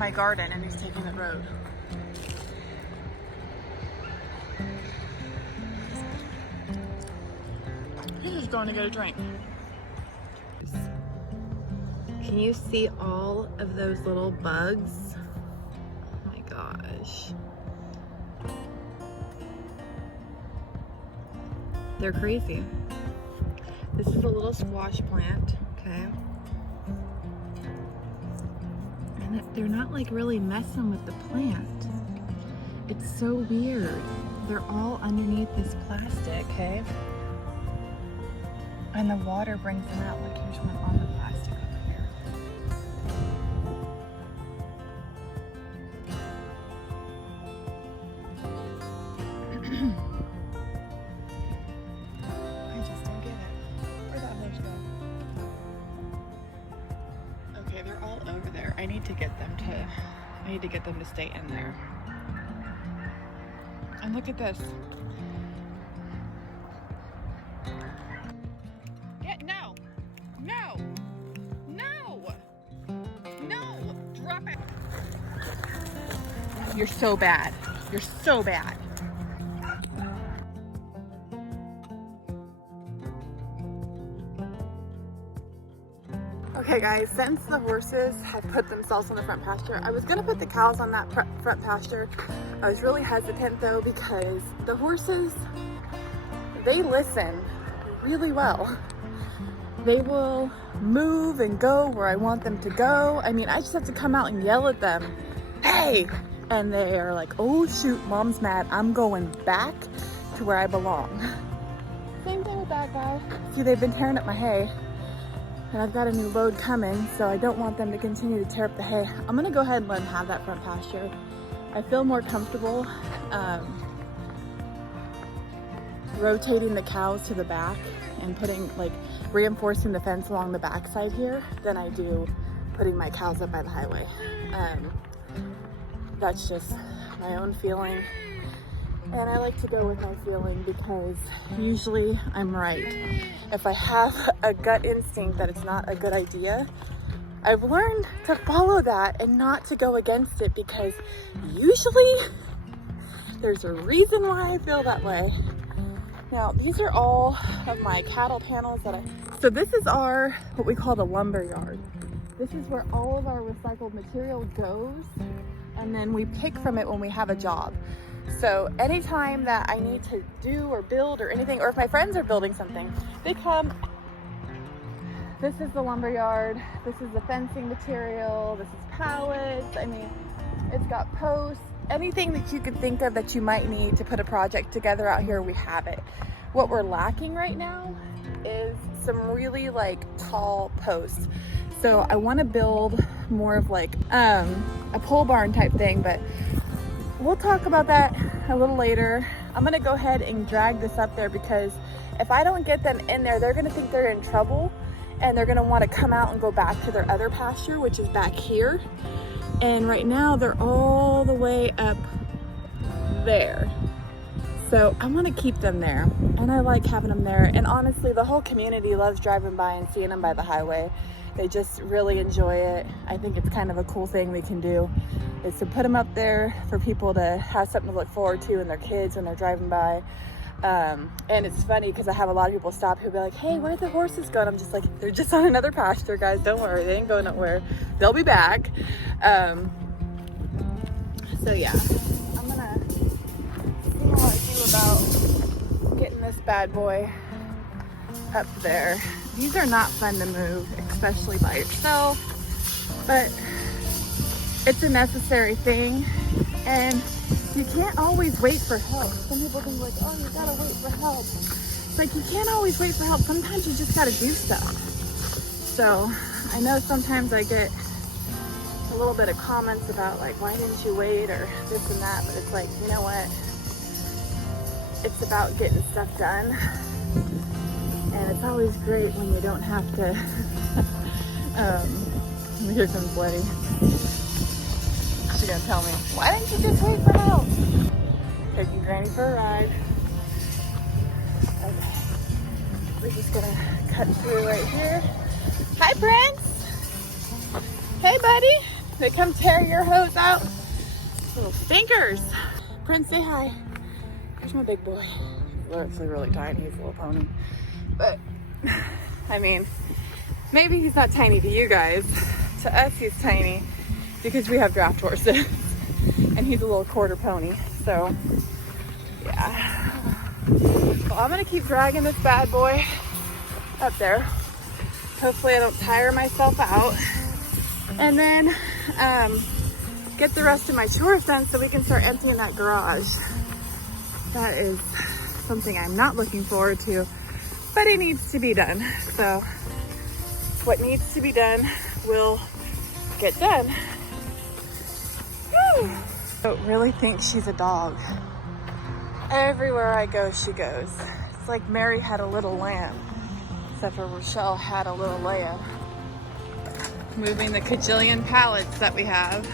my garden and he's taking the road. He's just going to get a drink. Can you see all of those little bugs? Oh my gosh. They're crazy. This is a little squash plant, okay? And they're not like really messing with the plant. It's so weird. They're all underneath this plastic, okay? And the water brings them out. Like here's one on the plastic over here. I just don't get it. Where'd that horse go? Okay, they're all over there. I need to get them to stay in there. And look at this. No! No! No! No! Drop it! You're so bad. You're so bad. Okay guys, since the horses have put themselves on the front pasture, I was gonna put the cows on that front pasture. I was really hesitant though because the horses, they listen really well. They will move and go where I want them to go. I mean, I just have to come out and yell at them, hey! And they are like, oh shoot, mom's mad. I'm going back to where I belong. Same thing with that guy. See, they've been tearing up my hay. And I've got a new load coming, so I don't want them to continue to tear up the hay. I'm gonna go ahead and let them have that front pasture. I feel more comfortable rotating the cows to the back and reinforcing the fence along the backside here than I do putting my cows up by the highway. That's just my own feeling. And I like to go with my feeling because usually I'm right. If I have a gut instinct that it's not a good idea, I've learned to follow that and not to go against it because usually there's a reason why I feel that way. Now, these are all of my cattle panels so this is what we call the lumber yard. This is where all of our recycled material goes, and then we pick from it when we have a job. So anytime that I need to do or build or anything, or if my friends are building something, they come. This is the lumber yard. This is the fencing material. This is pallets. I mean, it's got posts. Anything that you could think of that you might need to put a project together out here, we have it. What we're lacking right now is some really tall posts. So I want to build more of a pole barn type thing, but we'll talk about that a little later. I'm gonna go ahead and drag this up there because if I don't get them in there, they're gonna think they're in trouble and they're gonna wanna come out and go back to their other pasture, which is back here. And right now they're all the way up there. So I wanna keep them there and I like having them there. And honestly, the whole community loves driving by and seeing them by the highway. They just really enjoy it. I think it's kind of a cool thing we can do, is to put them up there for people to have something to look forward to and their kids when they're driving by. And it's funny because I have a lot of people stop who'll be like, hey, where are the horses going? I'm just like, they're just on another pasture, guys. Don't worry, they ain't going nowhere. They'll be back. So yeah, I'm gonna see how I do about getting this bad boy up there. These are not fun to move, especially by yourself, but it's a necessary thing, and you can't always wait for help. Some people think oh, you gotta wait for help. It's like, you can't always wait for help. Sometimes you just gotta do stuff. So I know sometimes I get a little bit of comments about why didn't you wait or this and that, but it's like, you know what? It's about getting stuff done. And it's always great when you don't have to, here comes Letty. She's gonna tell me, why didn't you just wait for help? Taking Granny for a ride. Okay. We're just gonna cut through right here. Hi, Prince. Hey, buddy. They come tear your hose out. Little stinkers. Prince, say hi. Here's my big boy. He's actually really tiny. He's a little pony. But, I mean, maybe he's not tiny to you guys. To us, he's tiny because we have draft horses. And he's a little quarter pony. So, yeah. Well, I'm going to keep dragging this bad boy up there. Hopefully I don't tire myself out. And then get the rest of my chores done so we can start emptying that garage. That is something I'm not looking forward to, but it needs to be done. So what needs to be done will get done. Whew. I don't really think she's a dog. Everywhere I go, she goes. It's like Mary had a little lamb, except for Rochelle had a little lamb. Moving the kajillion pallets that we have.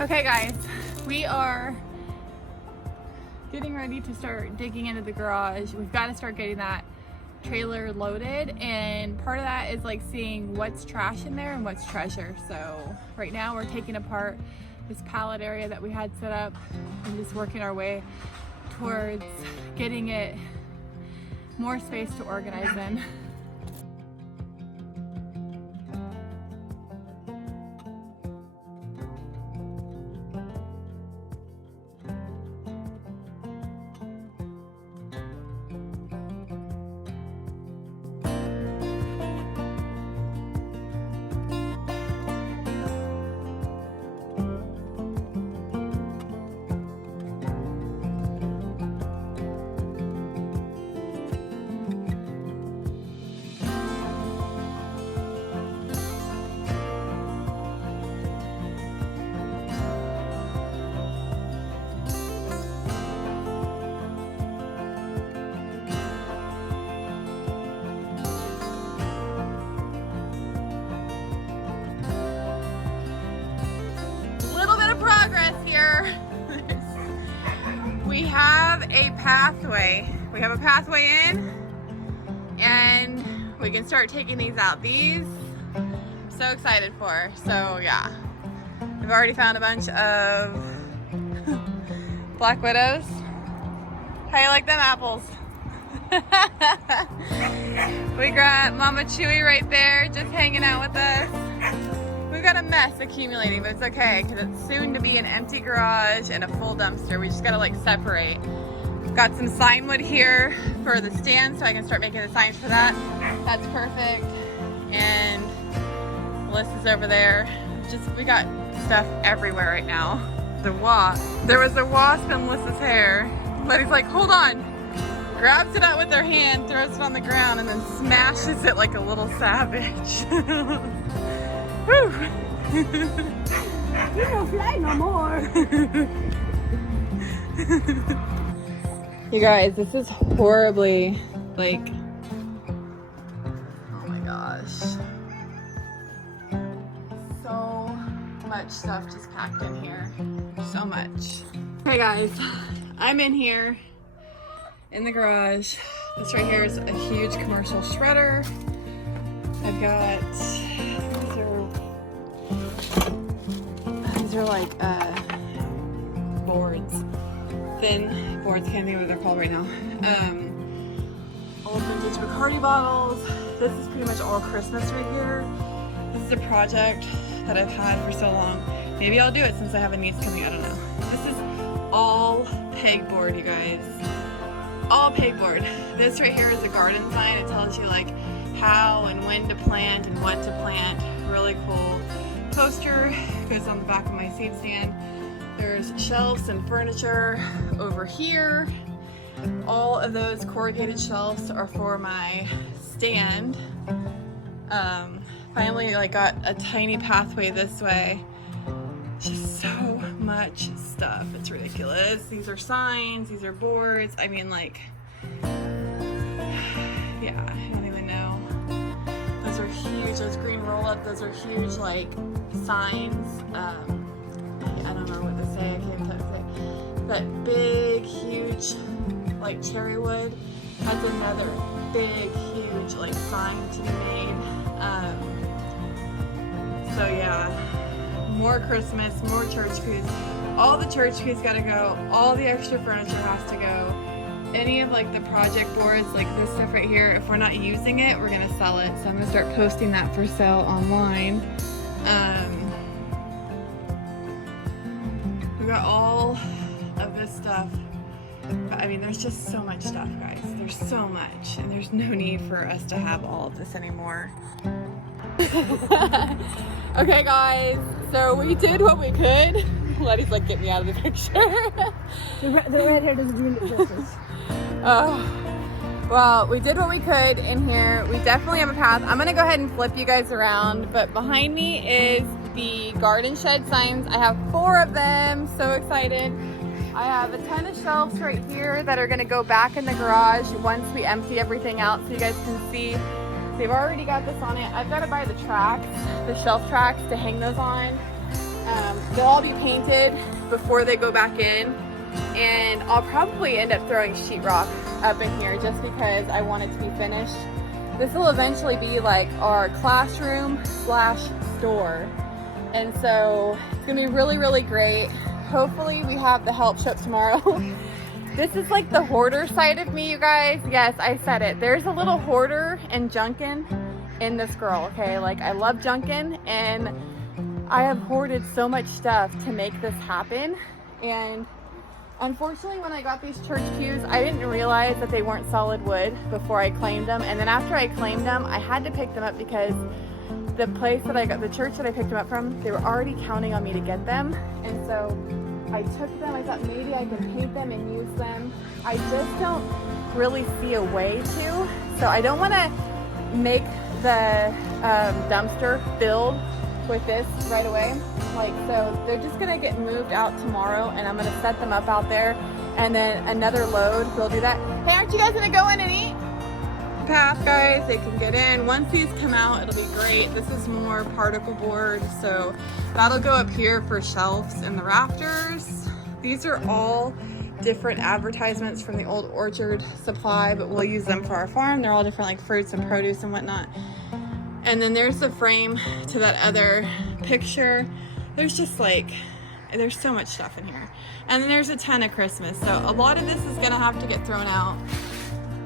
Okay guys, we are getting ready to start digging into the garage. We've got to start getting that trailer loaded, and part of that is like seeing what's trash in there and what's treasure. So right now we're taking apart this pallet area that we had set up and just working our way towards getting it more space to organize in. We have a pathway. We have a pathway in, and we can start taking these out. These, I'm so excited for. So yeah, we've already found a bunch of black widows. How you like them apples? We got Mama Chewy right there, just hanging out with us. We've got a mess accumulating, but it's okay because it's soon to be an empty garage and a full dumpster. We just gotta like separate. Got some sign wood here for the stand so I can start making the signs for that. That's perfect. And Melissa's over there. We got stuff everywhere right now. There was a wasp in Melissa's hair. Letty's like, hold on. Grabs it out with her hand, throws it on the ground, and then smashes it like a little savage. Woo! You won't fly no more. You guys, this is horribly, like, oh my gosh. So much stuff just packed in here. So much. Hey guys, I'm in here in the garage. This right here is a huge commercial shredder. I've got, these are like boards. Thin boards, can't think of what they're called right now. Old vintage Bacardi bottles. This is pretty much all Christmas right here. This is a project that I've had for so long. Maybe I'll do it since I have a niece coming, I don't know. This is all pegboard, you guys. All pegboard. This right here is a garden sign. It tells you like how and when to plant and what to plant. Really cool. Poster goes on the back of my seed stand. There's shelves and furniture over here. All of those corrugated shelves are for my stand. Finally, like, got a tiny pathway this way. Just so much stuff. It's ridiculous. These are signs. These are boards. I mean, like, yeah, I don't even know. Those are huge. Those green roll up. Those are huge like signs. I don't know what to say. I can't even say. But big, huge, like cherry wood. That's another big, huge like sign to be made. So yeah, more Christmas, more church pews. All the church pews gotta go. All the extra furniture has to go. Any of like the project boards, like this stuff right here, if we're not using it, we're gonna sell it. So I'm gonna start posting that for sale online. We got all of this stuff. I mean, there's just so much stuff, guys. There's so much, and there's no need for us to have all of this anymore. Okay, guys, so we did what we could. Letty's like, get me out of the picture. The red hair doesn't mean it justice. Well, we did what we could in here. We definitely have a path. I'm gonna go ahead and flip you guys around, but behind me is the garden shed signs. I have 4 of them, so excited. I have a ton of shelves right here that are gonna go back in the garage once we empty everything out, so you guys can see. They've already got this on it. I've got to buy the tracks, the shelf tracks to hang those on. They'll all be painted before they go back in, and I'll probably end up throwing sheetrock up in here just because I want it to be finished. This will eventually be like our classroom / store, and so it's gonna be really, really great. Hopefully we have the help show up tomorrow. This is like the hoarder side of me, you guys. Yes, I said it. There's a little hoarder and junkin in this girl, okay? Like, I love junkin, and I have hoarded so much stuff to make this happen. And unfortunately, when I got these church pews, I didn't realize that they weren't solid wood before I claimed them. And then after I claimed them, I had to pick them up because the place that I got, the church that I picked them up from, they were already counting on me to get them. And so I took them. I thought maybe I can paint them and use them. I just don't really see a way to. So I don't want to make the dumpster filled with this right away. Like, so they're just gonna get moved out tomorrow, and I'm gonna set them up out there, and then another load will do that. Hey, aren't you guys gonna go in and eat? Path, guys, they can get in. Once these come out, it'll be great. This is more particle board, so that'll go up here for shelves in the rafters. These are all different advertisements from the old orchard supply, but we'll use them for our farm. They're all different, like fruits and produce and whatnot. And then there's the frame to that other picture. There's just like, there's so much stuff in here. And then there's a ton of Christmas. So a lot of this is gonna have to get thrown out.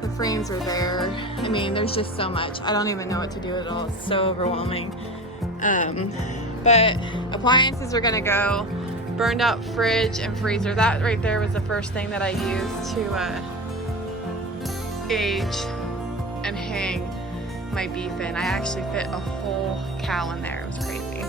The frames are there. I mean, there's just so much. I don't even know what to do with it all. It's so overwhelming. But appliances are gonna go. Burned out fridge and freezer. That right there was the first thing that I used to age and hang my beef in. I actually fit a whole cow in there. It was crazy.